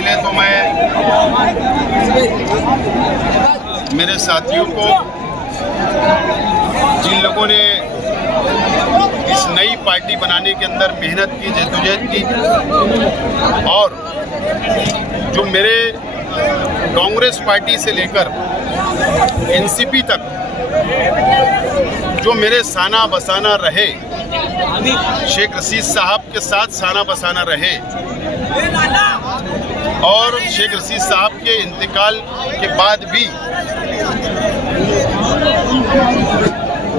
पहले तो मैं मेरे साथियों को, जिन लोगों ने इस नई पार्टी बनाने के अंदर मेहनत की, जद्दोजहद की, और जो मेरे कांग्रेस पार्टी से लेकर एनसीपी तक जो मेरे साना बसाना रहे, शेख रशीद साहब के साथ साना बसाना रहे, और शेख रशीद साहब के इंतकाल के बाद भी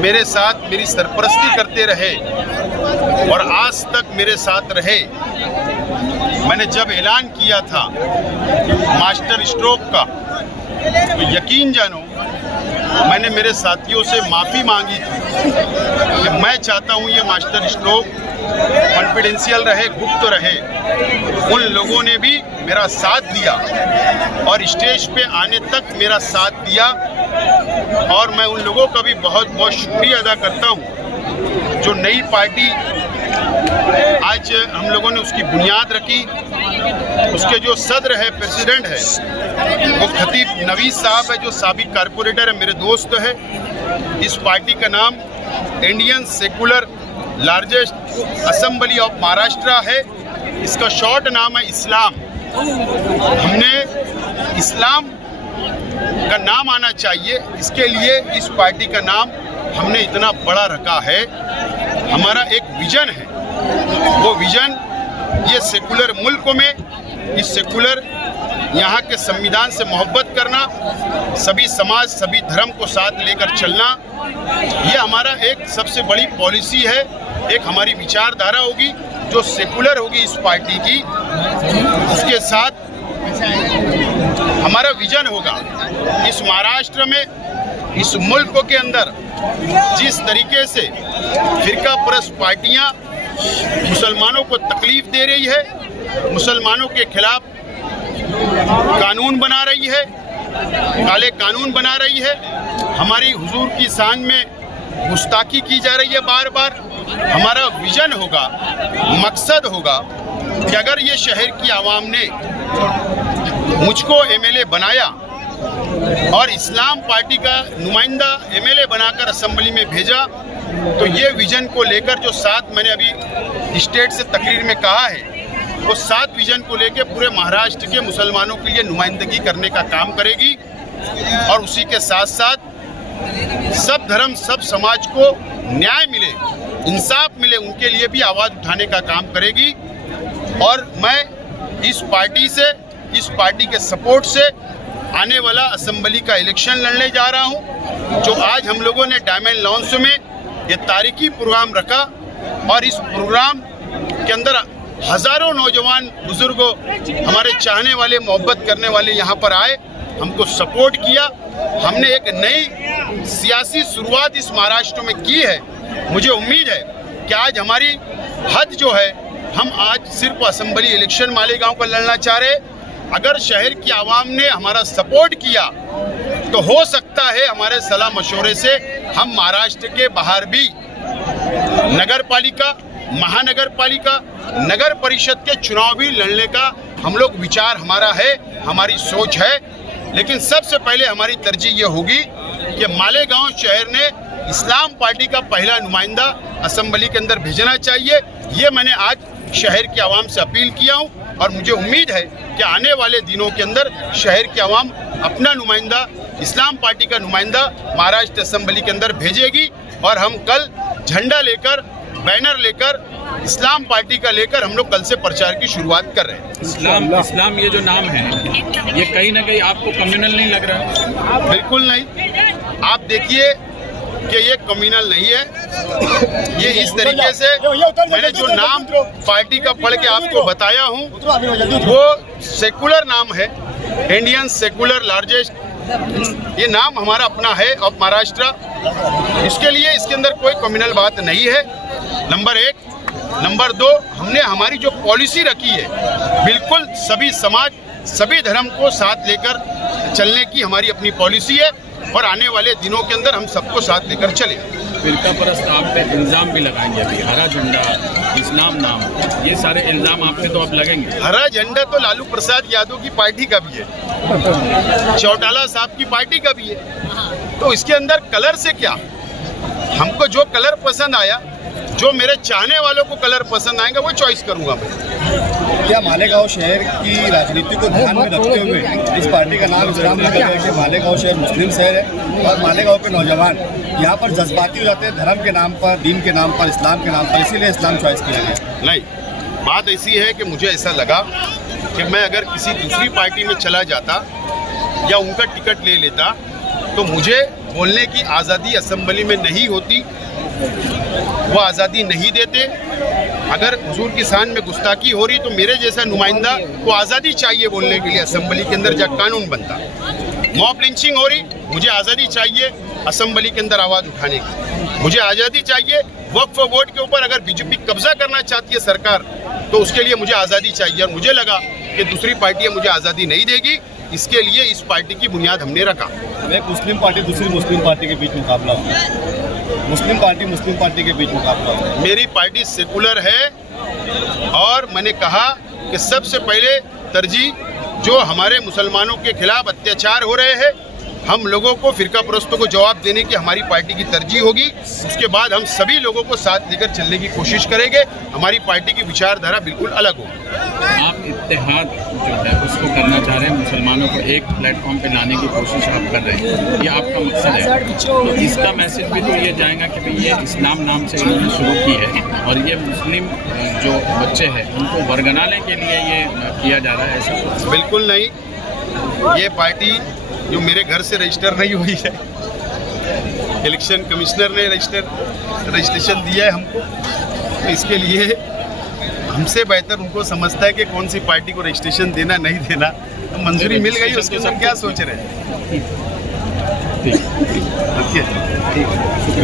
मेरे साथ मेरी सरपरस्ती करते रहे और आज तक मेरे साथ रहे। मैंने जब ऐलान किया था मास्टर स्ट्रोक का, तो यकीन जानो मैंने मेरे साथियों से माफ़ी मांगी थी कि मैं चाहता हूं ये मास्टर स्ट्रोक कॉन्फिडेंशियल रहे, गुप्त रहे। उन लोगों ने भी मेरा साथ दिया और स्टेज पे आने तक मेरा साथ दिया, और मैं उन लोगों का भी बहुत बहुत शुक्रिया अदा करता हूं जो नई पार्टी आज हम लोगों ने उसकी बुनियाद रखी। उसके जो सदर है, प्रेसिडेंट है, वो खतीब नवीद साहब है, जो साबिक कारपोरेटर है, मेरे दोस्त है। इस पार्टी का नाम Indian secular largest assembly of Maharashtra है। इसका शॉर्ट नाम है इस्लाम। हमने इस्लाम का नाम आना चाहिए, इसके लिए इस पार्टी का नाम हमने इतना बड़ा रखा है। हमारा एक विजन है, वो विजन ये सेकुलर मुल्क में, इस सेकुलर यहाँ के संविधान से मोहब्बत करना, सभी समाज सभी धर्म को साथ लेकर चलना, ये हमारा एक सबसे बड़ी पॉलिसी है। एक हमारी विचारधारा होगी जो सेकुलर होगी इस पार्टी की। उसके साथ हमारा विजन होगा इस महाराष्ट्र में, इस मुल्क के अंदर जिस तरीके से फिरका परस्त पार्टियां मुसलमानों को तकलीफ दे रही है, मुसलमानों के खिलाफ कानून बना रही है, काले कानून बना रही है, हमारी हुजूर की शान में गुस्ताखी की जा रही है बार बार। हमारा विजन होगा, मकसद होगा कि अगर ये शहर की आवाम ने मुझको एमएलए बनाया और इस्लाम पार्टी का नुमाइंदा एमएलए बनाकर असेंबली में भेजा, तो ये विजन को लेकर जो 7 मैंने अभी स्टेट से तकरीर में कहा है, वो 7 विजन को लेकर पूरे महाराष्ट्र के मुसलमानों के लिए नुमाइंदगी करने का काम करेगी। और उसी के साथ साथ सब धर्म सब समाज को न्याय मिले, इंसाफ मिले, उनके लिए भी आवाज़ उठाने का काम करेगी। और मैं इस पार्टी से, इस पार्टी के सपोर्ट से आने वाला असेंबली का इलेक्शन लड़ने जा रहा हूं। जो आज हम लोगों ने डायमंड लॉन्स में ये तारीखी प्रोग्राम रखा, और इस प्रोग्राम के अंदर हज़ारों नौजवान बुजुर्गों, हमारे चाहने वाले, मोहब्बत करने वाले यहाँ पर आए, हमको सपोर्ट किया। हमने एक नई सियासी शुरुआत इस महाराष्ट्र में की है। मुझे उम्मीद है कि आज हमारी हद जो है, हम आज सिर्फ असेंबली इलेक्शन मालेगांव का लड़ना चाह रहे। अगर शहर की आवाम ने हमारा सपोर्ट किया तो हो सकता है हमारे सलाह मशवरे से हम महाराष्ट्र के बाहर भी नगर पालिका, महानगर पालिका, नगर परिषद के चुनाव भी लड़ने का हम लोग विचार हमारा है, हमारी सोच है। लेकिन सबसे पहले हमारी तरजीह ये होगी कि मालेगांव शहर ने इस्लाम पार्टी का पहला नुमाइंदा असेंबली के अंदर भेजना चाहिए। ये मैंने आज शहर की आवाम से अपील किया हूँ, और मुझे उम्मीद है कि आने वाले दिनों के अंदर शहर की आवाम अपना नुमाइंदा, इस्लाम पार्टी का नुमाइंदा महाराष्ट्र असेंबली के अंदर भेजेगी। और हम कल झंडा लेकर, बैनर लेकर, इस्लाम पार्टी का लेकर हम लोग कल से प्रचार की शुरुआत कर रहे हैं। इस्लाम ये जो नाम है, ये कहीं ना कहीं आपको कम्युनल नहीं लग रहा? बिल्कुल नहीं। आप देखिए कि ये कम्युनल नहीं है। ये इस तरीके से मैंने जो नाम पार्टी का पढ़ के आपको बताया हूँ, वो सेकुलर नाम है, इंडियन सेकुलर लार्जेस्ट। ये नाम हमारा अपना है ऑफ महाराष्ट्र। इसके लिए इसके अंदर कोई कम्युनल बात नहीं है, नंबर 1। नंबर 2, हमने हमारी जो पॉलिसी रखी है, बिल्कुल सभी समाज सभी धर्म को साथ लेकर चलने की हमारी अपनी पॉलिसी है, और आने वाले दिनों के अंदर हम सबको साथ लेकर चलें। फिरका परस्त आप पे इल्ज़ाम भी लगाएंगे अभी, हरा झंडा, इस्लाम नाम, ये सारे इल्ज़ाम आप पे तो अब लगेंगे। हरा झंडा तो लालू प्रसाद यादव की पार्टी का भी है, चौटाला साहब की पार्टी का भी है, तो इसके अंदर कलर से क्या। हमको जो कलर पसंद आया, जो मेरे चाहने वालों को कलर पसंद आएगा वो चॉइस करूंगा मैं। क्या मालेगांव शहर की राजनीति को ध्यान में रखते हुए इस पार्टी का नाम इस्लाम रखा गया है कि मालेगांव शहर मुस्लिम शहर है और मालेगांव के नौजवान यहाँ पर जज्बाती हो जाते हैं धर्म के नाम पर, दीन के नाम पर, इस्लाम के नाम पर, इसीलिए इस्लाम चॉइस किया गया? नहीं, बात ऐसी है कि मुझे ऐसा लगा कि मैं अगर किसी दूसरी पार्टी में चला जाता या उनका टिकट ले लेता तो मुझे बोलने की आज़ादी असेंबली में नहीं होती, वो आज़ादी नहीं देते। अगर हुजूर की शान में गुस्ताखी हो रही तो मेरे जैसा नुमाइंदा को आज़ादी चाहिए बोलने के लिए, असेंबली के अंदर जब कानून बनता। मॉब लिंचिंग हो रही, मुझे आज़ादी चाहिए असेंबली के अंदर आवाज़ उठाने की, मुझे आज़ादी चाहिए। वक्फ बोर्ड के ऊपर अगर बीजेपी कब्जा करना चाहती है सरकार तो उसके लिए मुझे आज़ादी चाहिए, और मुझे लगा कि दूसरी पार्टियाँ मुझे आज़ादी नहीं देगी, इसके लिए इस पार्टी की बुनियाद हमने रखा। एक मुस्लिम पार्टी दूसरी मुस्लिम पार्टी के बीच मुकाबला होगा, मुस्लिम पार्टी के बीच मुकाबला होगा। मेरी पार्टी सेकुलर है और मैंने कहा कि सबसे पहले तरजीह जो हमारे मुसलमानों के खिलाफ अत्याचार हो रहे हैं, हम लोगों को, फिरका परस्तों को जवाब देने की हमारी पार्टी की तरजीह होगी। उसके बाद हम सभी लोगों को साथ लेकर चलने की कोशिश करेंगे। हमारी पार्टी की विचारधारा बिल्कुल अलग होगी। आप इत्तेहाद जो है उसको करना चाह रहे हैं, मुसलमानों को एक प्लेटफॉर्म पे लाने की कोशिश आप कर रहे हैं, ये आपका मकसद है। तो इसका मैसेज भी तो ये जाएगा कि भाई ये इस्लाम नाम से इन्होंने शुरू की है और ये मुस्लिम जो बच्चे हैं उनको बरगनाने के लिए ये किया जा रहा है, ऐसा? बिल्कुल नहीं, ये पार्टी जो मेरे घर से रजिस्टर नहीं हुई है, इलेक्शन कमिश्नर ने रजिस्ट्रेशन दिया है हमको, तो इसके लिए हमसे बेहतर उनको समझता है कि कौन सी पार्टी को रजिस्ट्रेशन देना नहीं देना। तो मंजूरी मिल गई, उसके सब क्या सोच रहे हैं। ठीक, ठीक है, शुक्रिया।